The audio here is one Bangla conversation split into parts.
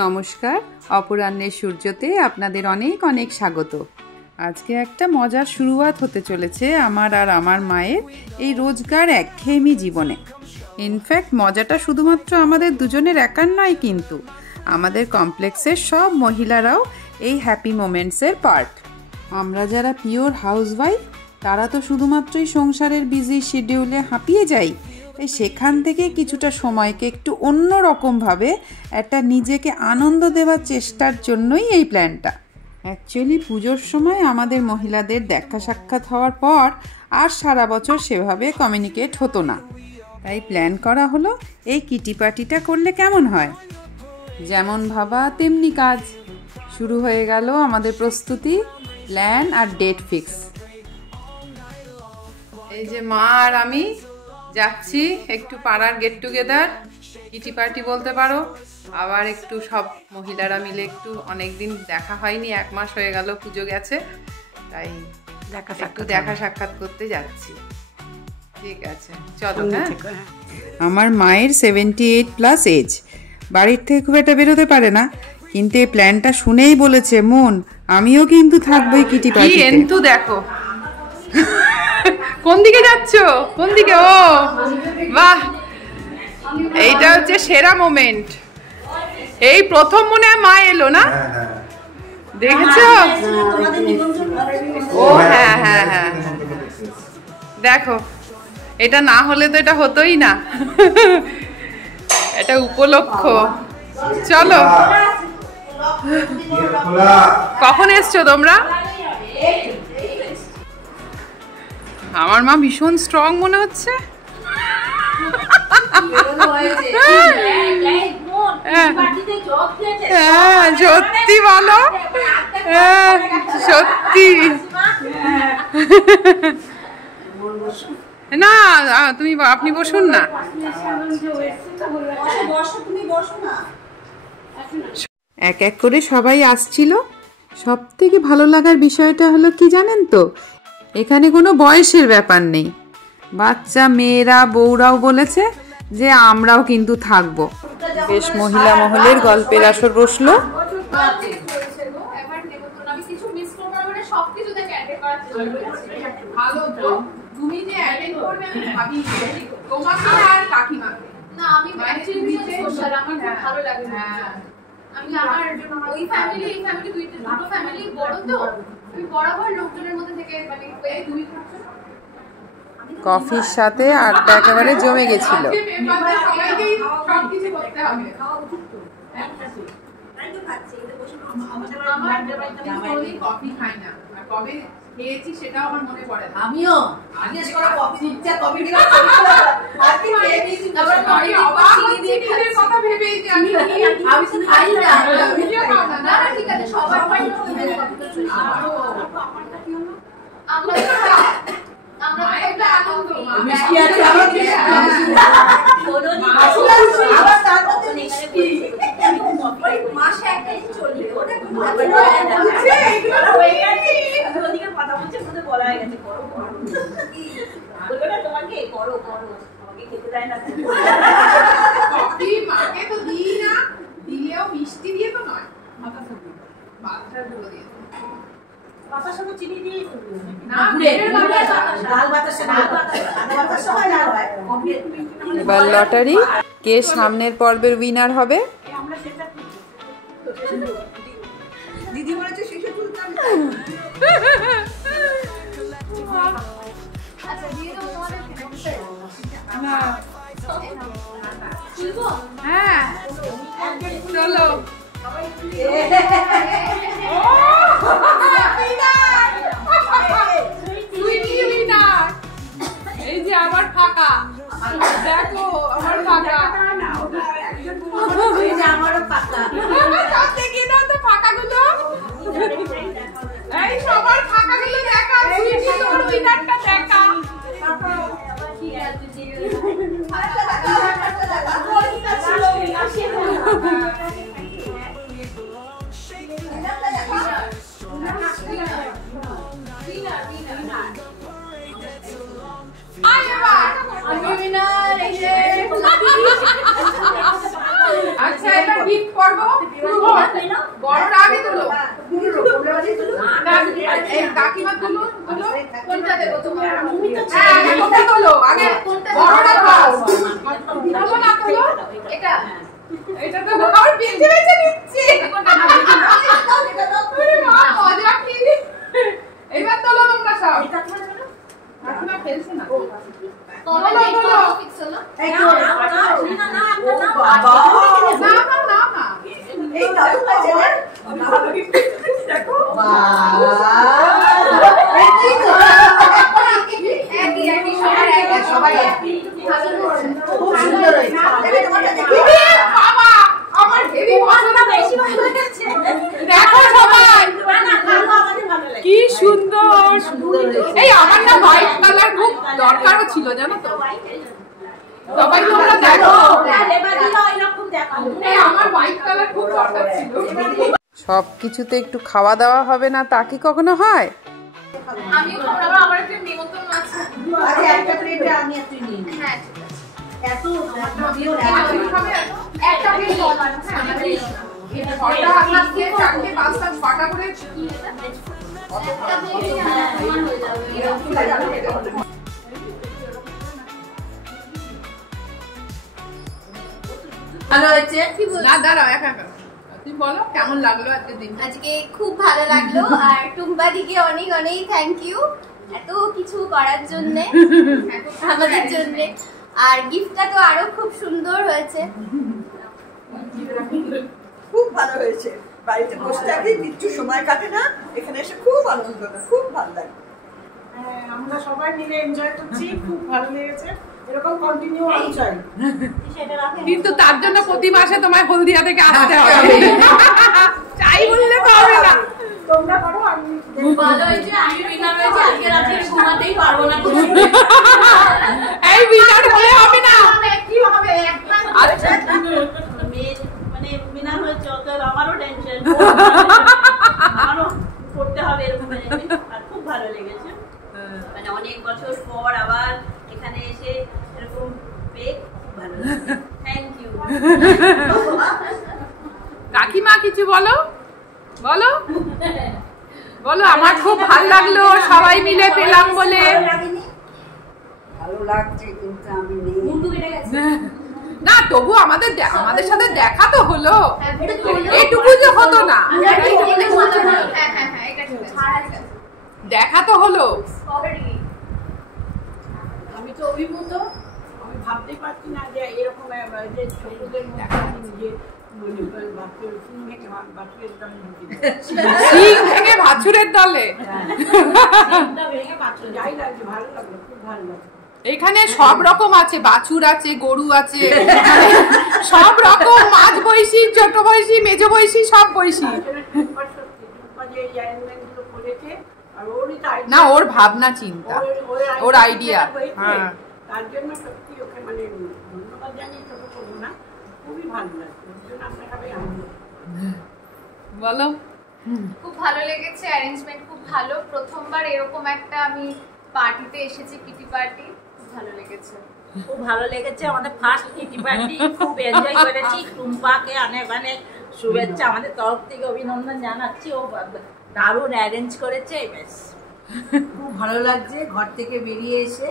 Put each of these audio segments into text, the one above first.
নমস্কার, অপরাহ্নের সূর্যতে আপনাদের অনেক অনেক স্বাগত। আজকে একটা মজার শুরুয়াত হতে চলেছে আমার আর আমার মায়ের এই রোজগার একঘেয়েমি জীবনে। ইনফ্যাক্ট মজাটা শুধুমাত্র আমাদের দুজনের একার নয়, কিন্তু আমাদের কমপ্লেক্সের সব মহিলারাও এই হ্যাপি মোমেন্টসের পার্ট। আমরা যারা পিওর হাউসওয়াইফ তারা তো শুধুমাত্রই সংসারের বিজি শিডিউলে হাঁপিয়ে যাই। সেখান থেকে কিছুটা সময়কে একটু অন্য রকমভাবে একটা নিজেকে আনন্দ দেওয়ার চেষ্টার জন্যই এই প্ল্যানটা। অ্যাকচুয়ালি পুজোর সময় আমাদের মহিলাদের দেখা সাক্ষাৎ হওয়ার পর আর সারা বছর সেভাবে কমিউনিকেট হতো না, তাই প্ল্যান করা হলো এই কিটি পার্টিটা করলে কেমন হয়। যেমন ভাবা তেমনি কাজ। শুরু হয়ে গেল আমাদের প্রস্তুতি, প্ল্যান আর ডেট ফিক্স। এই যে মা আর আমি যাচ্ছি একটু পাড়ার গেট টুগেদার, কিটি পার্টি বলতে পারো। আবার একটু সব মহিলারা মিলে একটু অনেকদিন দেখা হয়নি, 1 মাস হয়ে গেল পুজো গেছে, তাই একটু দেখা সাক্ষাৎ করতে যাচ্ছি। ঠিক আছে, চলো। হ্যাঁ, আমার মায়ের 78+ এজ, বাড়ির থেকে খুব একটা বেরোতে পারে না, কিন্তু এই প্ল্যানটা শুনেই বলেছে মন আমিও কিন্তু থাকবোই কিটি পার্টি। কিন্তু দেখো কোন দিকে যাচ্ছ, কোন দিকে? ও বাহ, এইটা হচ্ছে সেরা মোমেন্ট। এই প্রথম মনে হয় মা এলো না, দেখেছো? ও হ্যাঁ হ্যাঁ হ্যাঁ, দেখো এটা না হলে তো এটা হতোই না, এটা উপলক্ষ। চলো, কখন এসছো তোমরা? আমার মা ভীষণ স্ট্রং মনে হচ্ছে। হ্যাঁ সত্যি বলো, সত্যি না, আপনি বসুন না। এক এক করে সবাই আসছিল। সব থেকে ভালো লাগার বিষয়টা হলো কি জানেন তো, এখানে কোনো বয়সের ব্যাপার নেই। বাচ্চা মেয়েরা বউরাও বলেছে যে আমরাও কিন্তু থাকবো। বেশ মহিলা মহলের গল্পের আসর বসলো। কফির সাথে আড্ডা একেবারে জমে গেছিল। এবার লটারি, কে সামনের পর্বের উইনার হবে। দিদি বলেছে শিশু তুলতাম। আচ্ছা দিয়ে দাও তোমাদের। হ্যাঁ চলো। এই যে আমার ফাঁকা, দেখো আমার ফাঁকা, আমারও ফাঁকা। দেখি দাও তো ফাঁকা গুলো, এই সবার ফাঁকা গুলো দেখা, তোমার উইনারটা দেখা। আচ্ছা এটা গিফট করবো। এইবার তোলো তোমরা সব এখন আর ফেলছে না কি সুন্দর। এই আমার না হোয়াইট কালার খুব দরকারও ছিল জানো তো, সবাই তোমরা দেখো আমার হোয়াইট কালার খুব দরকার ছিল। সব কিছুতে একটু খাওয়া দাওয়া হবে না তা কি কখনো হয়? আমিও খাবো, আমার একটা নিমন্ত্রণ আছে। আরে একটা প্লেটে আমি একটু নিই। হ্যাঁ এত একটা প্লেট বানানো। এটা ছটা আপনার দিয়ে চারটে পাঁচটা ছটা করে ভালো হয়েছে। না দাঁড়াও একা একা তুমি বলো কেমন লাগলো আজকে দিন? আজকে খুব ভালো লাগলো আর টুম্পা দিকে অনেক অনেক থ্যাংক ইউ এত কিছু করার জন্য আমাদের জন্য। আর গিফটটা তো আরো খুব সুন্দর হয়েছে, খুব ভালো হয়েছে। বাড়িতে বসে থাকি, কিচ্ছু সময় কাটে না, এখানে এসে খুব আনন্দ হয়, খুব ভালো লাগে। আমরা সবাই মিলে এনজয় করছি, খুব ভালো লেগেছে। এরকম কন্টিনিউ আমি চাই। কিন্তু তার জন্য প্রতি মাসে তোমায় হলদিয়া থেকে আসতে হবে, চাই বললে তো হবে না। তোমরা করো, আমি ভালো হয়েছে। আমি বিনার হয়েছে, আজকে রাতে ঘুমাতেই পারবো না। এই বিনার হলে হবে না, কি হবে আচ্ছা মানে বিনার হয়েছে, অতএব আমারও টেনশন, আরো করতে হবে এরকম। আর খুব ভালো লেগেছে, মানে অনেক বছর পর আবার এখানে এসে এরকম পেয়ে খুব ভালো লাগছে। Thank you. কাকিমা কিছু বলো, বলো বলো। আমার খুব ভালো লাগলো সবাই মিলে পেলাম বলে। ভালো লাগছে, কিন্তু আমি নেই। না তবু আমাদের সাথে দেখা তো হলো, এটুকু যে হতো না, দেখা তো হলো। আমি তো অভিভূত, আমি ভাবতেই পারছি না যে এরকম যে ছোটদের মধ্যে সিং ভেঙে ভাছুরের দলে। যাই লাগছে, ভালো লাগলো, খুব ভালো লাগলো। এখানে সব রকম আছে, বাছুর আছে, গরু আছে, সব রকম, মাঝ বয়সী, ছোট বয়সী, মেজ বয়সী, সব বয়সী। না ওর ভাবনা চিন্তা, ওর আইডিয়া। হ্যাঁ তার জন্য সত্যি ওকে মানে ধন্যবাদ জানিয়ে ছোট করবো না, খুবই ভালো লাগছে। বলো। খুব ভালো লেগেছে, অ্যারেঞ্জমেন্ট খুব ভালো। প্রথমবার এরকম একটা আমি পার্টিতে এসেছি, কিটি পার্টি, খুব ভালো লেগেছে। খুব ভালো লেগেছে, আমাদের ফার্স্ট কিটি পার্টি, খুব এনজয় করেছি। টুম্পাকে অনেক অনেক শুভেচ্ছা আমাদের তরফ থেকে, অভিনন্দন জানাচ্ছি। ও দারুণ অ্যারেঞ্জ করেছে, বেশ খুব ভালো লাগছে। ঘর থেকে বেরিয়ে এসে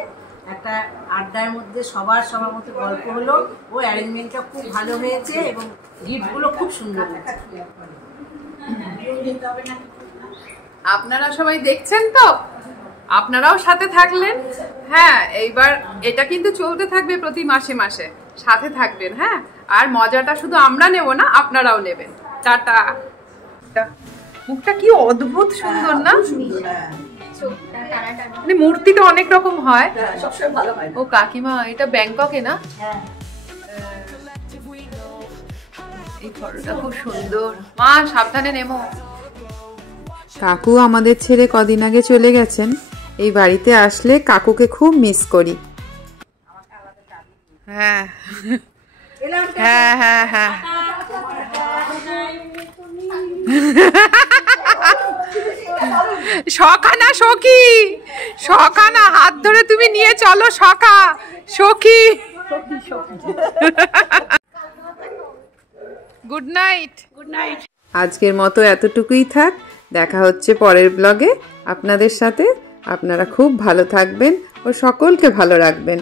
একটা আড্ডার মধ্যে সবার মতো গল্প হলো। ও অ্যারেঞ্জমেন্টটা খুব ভালো হয়েছে এবং গিফটগুলো খুব সুন্দর হয়েছে। আপনারা সবাই দেখছেন তো, আপনারাও সাথে থাকলেন। হ্যাঁ এইবার এটা কিন্তু চলতে থাকবে প্রতি মাসে মাসে, সাথে থাকবেন। হ্যাঁ আর মজাটা শুধু আমরা নেব না, আপনারাও নেবেন। টাটা। মুখটা কি অদ্ভুত সুন্দর না, মানে মূর্তিটা অনেক রকম হয়। সবসময় ভালো হয়। ও কাকিমা এটা ব্যাংককে না? এই ফটোটা খুব সুন্দর। মা সাবধানে নেমো। কাকু আমাদের ছেড়ে কদিন আগে চলে গেছেন। এই বাড়িতে আসলে কাকুকে খুব মিস করি। হ্যাঁ হ্যাঁ হ্যাঁ হ্যাঁ সখা না সখী, সখা না, হাত ধরে তুমি নিয়ে চলো সখা, সখী। Good night. Good night. আজকের মতো এতটুকুই থাক, দেখা হচ্ছে পরের ব্লগে আপনাদের সাথে। আপনারা খুব ভালো থাকবেন, ও সকলকে ভালো রাখবেন।